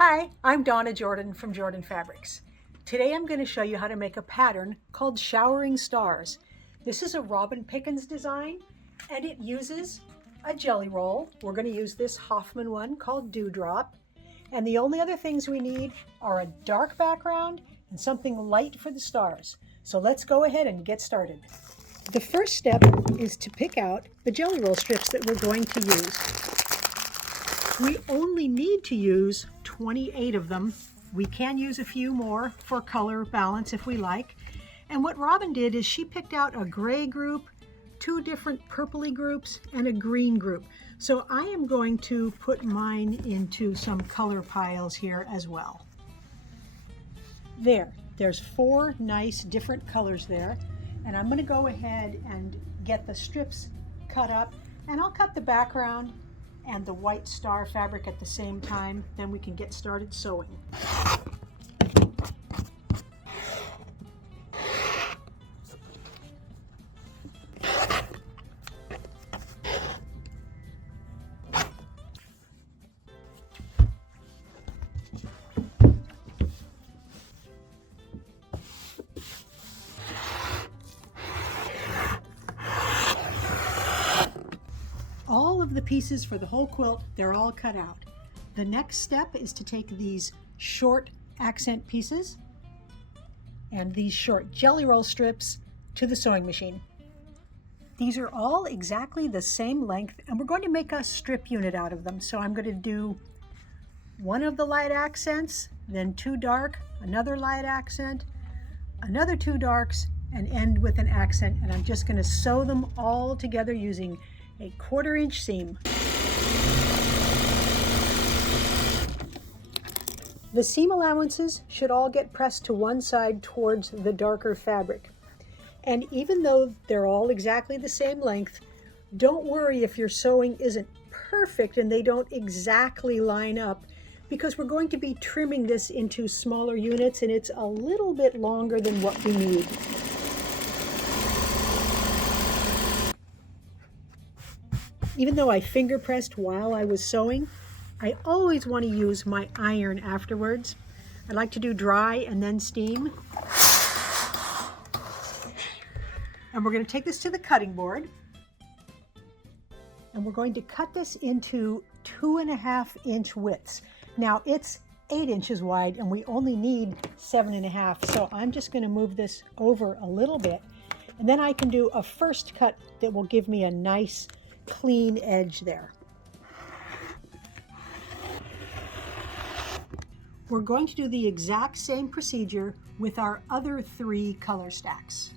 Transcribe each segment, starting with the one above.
Hi, I'm Donna Jordan from Jordan Fabrics. Today I'm going to show you how to make a pattern called Showering Stars. This is a Robin Pickens design and it uses a jelly roll. We're going to use this Hoffman one called Dewdrop. And the only other things we need are a dark background and something light for the stars. So let's go ahead and get started. The first step is to pick out the jelly roll strips that we're going to use. We only need to use 28 of them. We can use a few more for color balance if we like. And what Robin did is she picked out a gray group, two different purpley groups, and a green group. So I am going to put mine into some color piles here as well. There's four nice different colors there. And I'm going to go ahead and get the strips cut up, and I'll cut the background and the white star fabric at the same time, then we can get started sewing. All of the pieces for the whole quilt, they're all cut out. The next step is to take these short accent pieces and these short jelly roll strips to the sewing machine. These are all exactly the same length and we're going to make a strip unit out of them. So I'm going to do one of the light accents, then two dark, another light accent, another two darks, and end with an accent. And I'm just going to sew them all together using a 1/4 inch seam. The seam allowances should all get pressed to one side towards the darker fabric. And even though they're all exactly the same length, don't worry if your sewing isn't perfect and they don't exactly line up, because we're going to be trimming this into smaller units and it's a little bit longer than what we need. Even though I finger pressed while I was sewing, I always want to use my iron afterwards. I like to do dry and then steam. And we're going to take this to the cutting board. And we're going to cut this into 2.5 inch widths. Now it's 8 inches wide and we only need 7.5. So I'm just going to move this over a little bit. And then I can do a first cut that will give me a nice clean edge there. We're going to do the exact same procedure with our other 3 color stacks.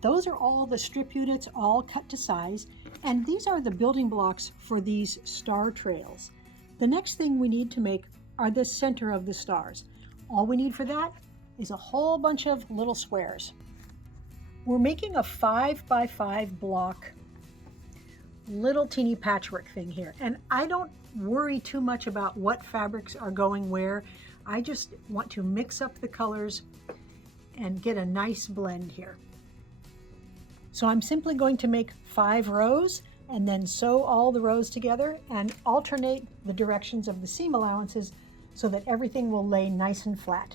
Those are all the strip units, all cut to size, and these are the building blocks for these star trails. The next thing we need to make are the center of the stars. All we need for that is a whole bunch of little squares. We're making a 5 by 5 block little teeny patchwork thing here, and I don't worry too much about what fabrics are going where. I just want to mix up the colors and get a nice blend here. So I'm simply going to make 5 rows and then sew all the rows together and alternate the directions of the seam allowances so that everything will lay nice and flat.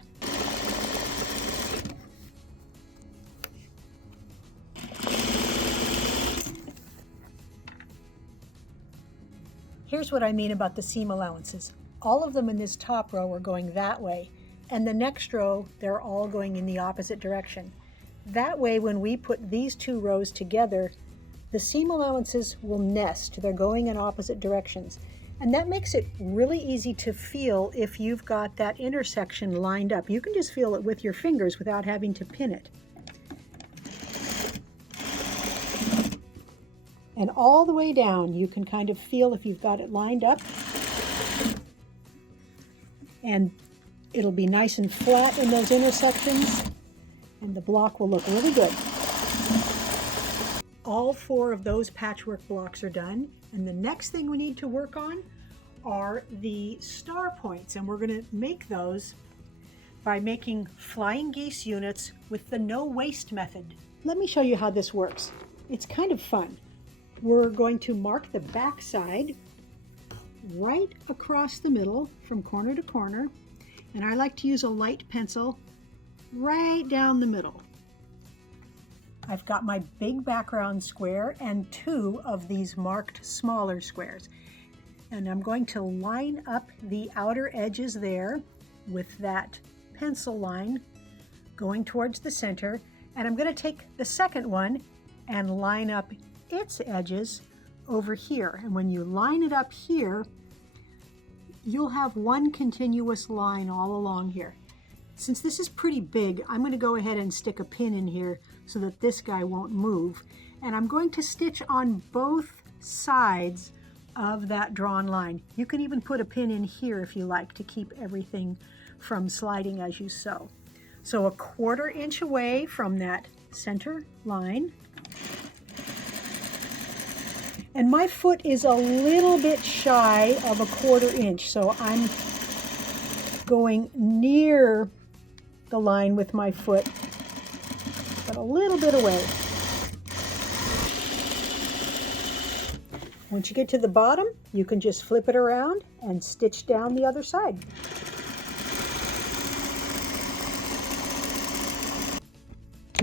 Here's what I mean about the seam allowances. All of them in this top row are going that way, and the next row, they're all going in the opposite direction. That way, when we put these 2 rows together, the seam allowances will nest. They're going in opposite directions. And that makes it really easy to feel if you've got that intersection lined up. You can just feel it with your fingers without having to pin it. And all the way down, you can kind of feel if you've got it lined up. And it'll be nice and flat in those intersections, and the block will look really good. All 4 of those patchwork blocks are done, and the next thing we need to work on are the star points, and we're going to make those by making flying geese units with the no waste method. Let me show you how this works. It's kind of fun. We're going to mark the back side right across the middle from corner to corner, and I like to use a light pencil right down the middle. I've got my big background square and 2 of these marked smaller squares. And I'm going to line up the outer edges there with that pencil line going towards the center. And I'm going to take the second one and line up its edges over here. And when you line it up here, you'll have one continuous line all along here. Since this is pretty big, I'm going to go ahead and stick a pin in here so that this guy won't move. And I'm going to stitch on both sides of that drawn line. You can even put a pin in here if you like to keep everything from sliding as you sew. So a 1/4 inch away from that center line. And my foot is a little bit shy of a 1/4 inch, so I'm going near the line with my foot, but a little bit away. Once you get to the bottom, you can just flip it around and stitch down the other side.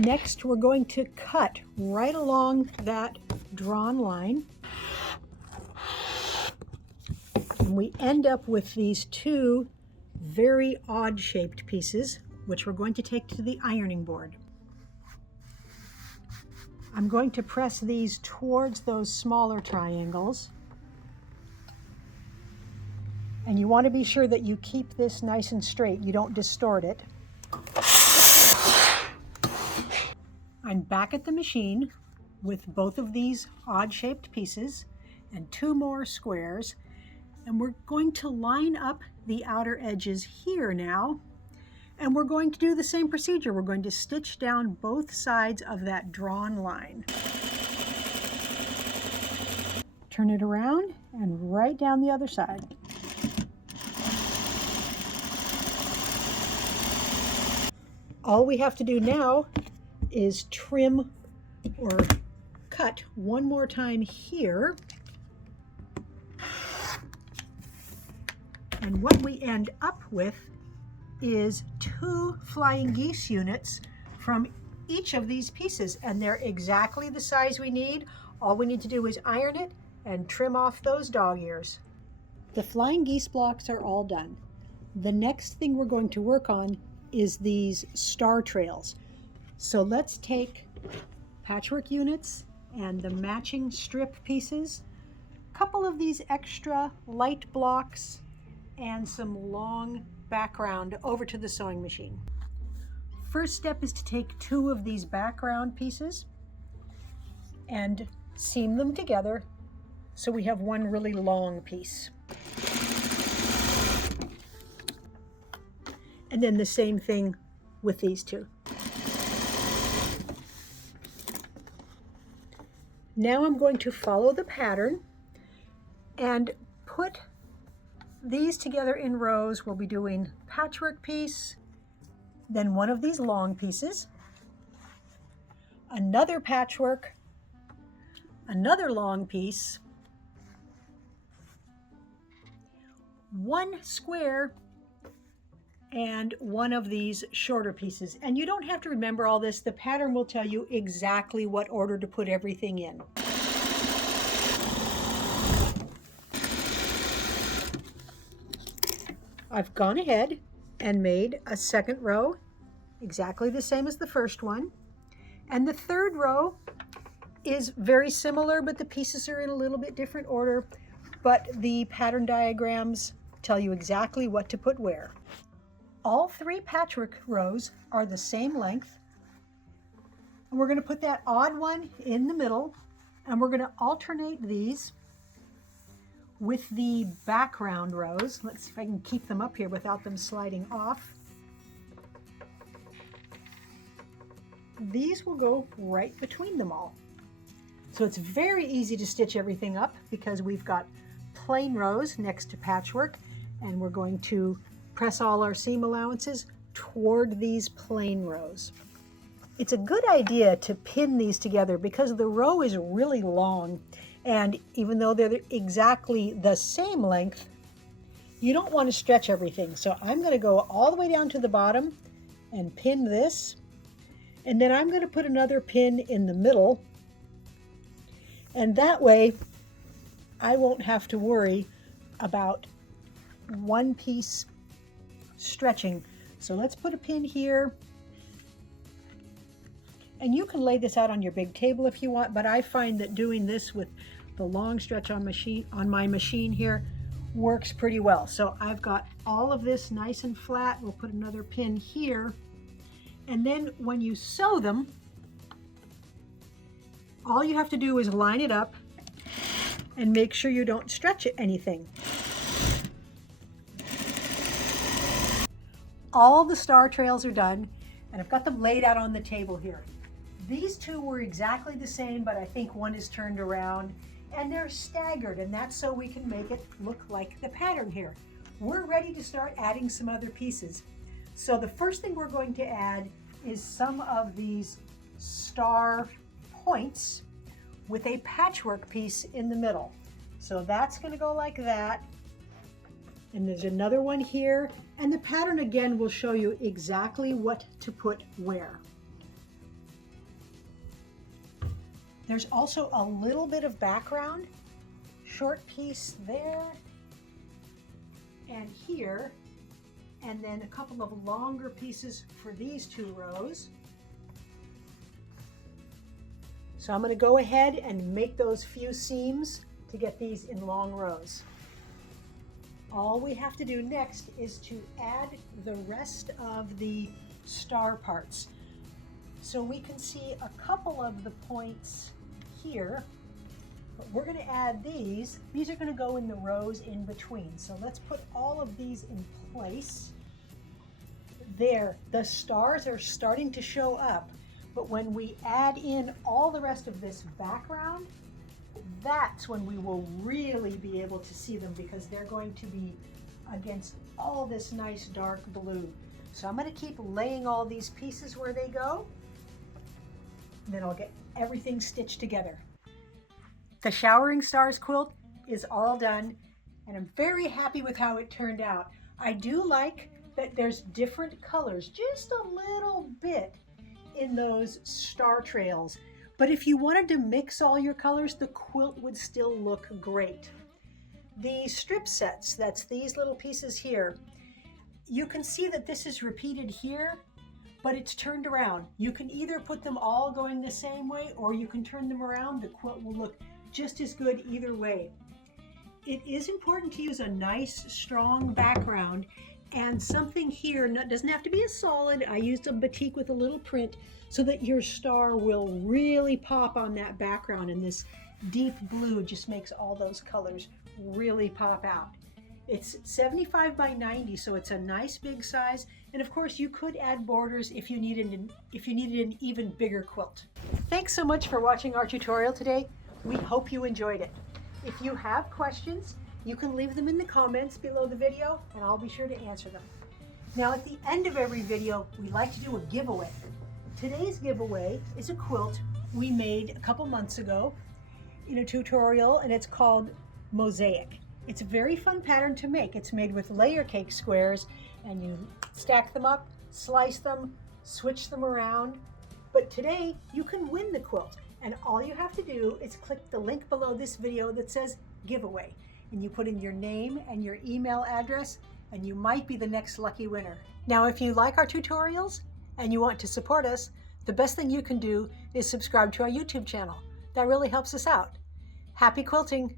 Next, we're going to cut right along that drawn line. And we end up with these 2 very odd shaped pieces, which we're going to take to the ironing board. I'm going to press these towards those smaller triangles. And you want to be sure that you keep this nice and straight. You don't distort it. I'm back at the machine with both of these odd-shaped pieces and 2 more squares. And we're going to line up the outer edges here now. And we're going to do the same procedure. We're going to stitch down both sides of that drawn line. Turn it around and right down the other side. All we have to do now is trim or cut one more time here. And what we end up with is 2 flying geese units from each of these pieces, and they're exactly the size we need. All we need to do is iron it and trim off those dog ears. The flying geese blocks are all done. The next thing we're going to work on is these star trails. So let's take patchwork units and the matching strip pieces, a couple of these extra light blocks, and some long background over to the sewing machine. First step is to take 2 of these background pieces and seam them together so we have one really long piece. And then the same thing with these 2. Now I'm going to follow the pattern and put these together in rows. We'll be doing patchwork piece, then one of these long pieces, another patchwork, another long piece, one square, and one of these shorter pieces. And you don't have to remember all this. The pattern will tell you exactly what order to put everything in. I've gone ahead and made a second row exactly the same as the first one. And the third row is very similar, but the pieces are in a little bit different order. But the pattern diagrams tell you exactly what to put where. All 3 patchwork rows are the same length. And we're going to put that odd one in the middle, and we're going to alternate these with the background rows. Let's see if I can keep them up here without them sliding off. These will go right between them all. So it's very easy to stitch everything up because we've got plain rows next to patchwork, and we're going to press all our seam allowances toward these plain rows. It's a good idea to pin these together because the row is really long And even though they're exactly the same length, you don't want to stretch everything. So I'm going to go all the way down to the bottom and pin this. And then I'm going to put another pin in the middle. And that way I won't have to worry about one piece stretching. So let's put a pin here. And you can lay this out on your big table if you want, but I find that doing this with the long stretch on my machine here works pretty well. So I've got all of this nice and flat. We'll put another pin here. And then when you sew them, all you have to do is line it up and make sure you don't stretch anything. All the star trails are done, and I've got them laid out on the table here. These two were exactly the same, but I think one is turned around, and they're staggered, and that's so we can make it look like the pattern here. We're ready to start adding some other pieces. So the first thing we're going to add is some of these star points with a patchwork piece in the middle. So that's going to go like that. And there's another one here. And the pattern again will show you exactly what to put where. There's also a little bit of background, short piece there and here, and then a couple of longer pieces for these two rows. So I'm going to go ahead and make those few seams to get these in long rows. All we have to do next is to add the rest of the star parts. So we can see a couple of the points here, but we're going to add these. These are going to go in the rows in between. So let's put all of these in place. There, the stars are starting to show up, but when we add in all the rest of this background, that's when we will really be able to see them, because they're going to be against all this nice dark blue. So I'm going to keep laying all these pieces where they go, and then I'll get everything stitched together. The Showering Stars quilt is all done, and I'm very happy with how it turned out. I do like that there's different colors, just a little bit in those star trails. But if you wanted to mix all your colors, the quilt would still look great. The strip sets, that's these little pieces here, you can see that this is repeated here, but it's turned around. You can either put them all going the same way, or you can turn them around. The quilt will look just as good either way. It is important to use a nice, strong background, and something here, doesn't have to be a solid. I used a batik with a little print so that your star will really pop on that background, and this deep blue just makes all those colors really pop out. It's 75 by 90, so it's a nice big size, and of course you could add borders if you needed an even bigger quilt. Thanks so much for watching our tutorial today. We hope you enjoyed it. If you have questions, you can leave them in the comments below the video, and I'll be sure to answer them. Now, at the end of every video, we like to do a giveaway. Today's giveaway is a quilt we made a couple months ago in a tutorial, and it's called Mosaic. It's a very fun pattern to make. It's made with layer cake squares, and you stack them up, slice them, switch them around. But today, you can win the quilt, and all you have to do is click the link below this video that says giveaway, and you put in your name and your email address, and you might be the next lucky winner. Now, if you like our tutorials and you want to support us, the best thing you can do is subscribe to our YouTube channel. That really helps us out. Happy quilting!